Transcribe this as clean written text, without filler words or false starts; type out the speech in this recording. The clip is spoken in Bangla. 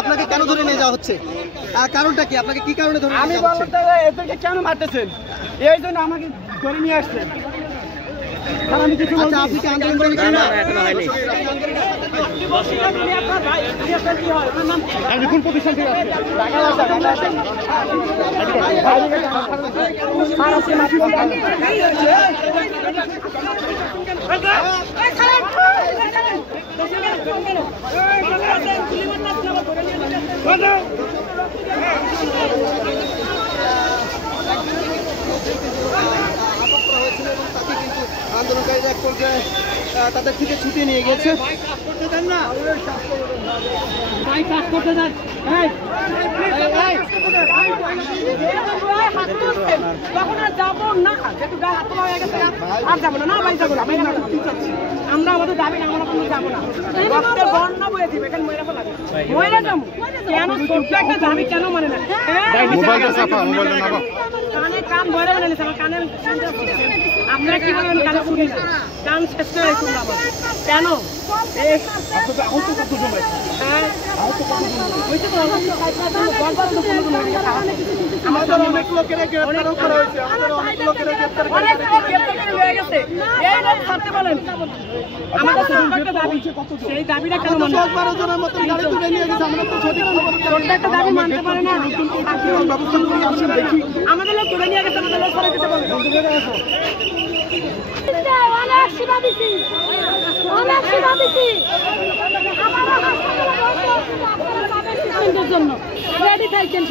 আপনাকে কেন ধরে নিয়ে যাওয়া হচ্ছে? কারণটা কি? আপনাকে কি কারণে ধরে? আমি বললাম এদেরকে কেন মারতেছেন, এই জন্য আমাকে ধরে নিয়ে আসছেন। আমি কিছু বলছি, আপনি কি আন্দোলন করেন? আপনি কোন প্রতিষ্ঠান থেকে আসছেন? আন্দোলনকারীরা এক পর্যায়ে তাদের থেকে ছুটিয়ে নিয়ে গেছে। আমরা আমাদের দাবি আমরা কোনো যাবো না, রক্তের বর্ণ বয়ে দিবে, এখানে মহিলা ফেলা মহিলা যাবো কেন? ছোট্ট একটা দাবি কেন মানে না? কানে কান ভরে বলে নিচ্ছে আমার কানের, আপনারা কি বলবেন? কানে শুনি না, কান শেষ করে শুনলাম কেন? আমাদের অনেক লোকেরা গ্রেফতার করা হয়েছে, আমাদের অনেক লোকেরা গ্রেফতার করা হয়েছে। এই দাবি ছাড়তে বলেন, আমাদের সেই দাবিটা কেন মানে? 10-12 জনের মতো গাড়ি তুলে নিয়ে গেছে, আমরা তো সঠিক ছোট্ট একটা দাবি মানতে পারে না। ব্যবস্থা করে আসেন দেখি। আমাদের লোক তুলে নিয়ে গেছে, আমাদের লোক করে দিতে বলেন। অনেক সেবা দিচ্ছি, অনেক সেবা দিচ্ছি জন্য রেডি থাকেন।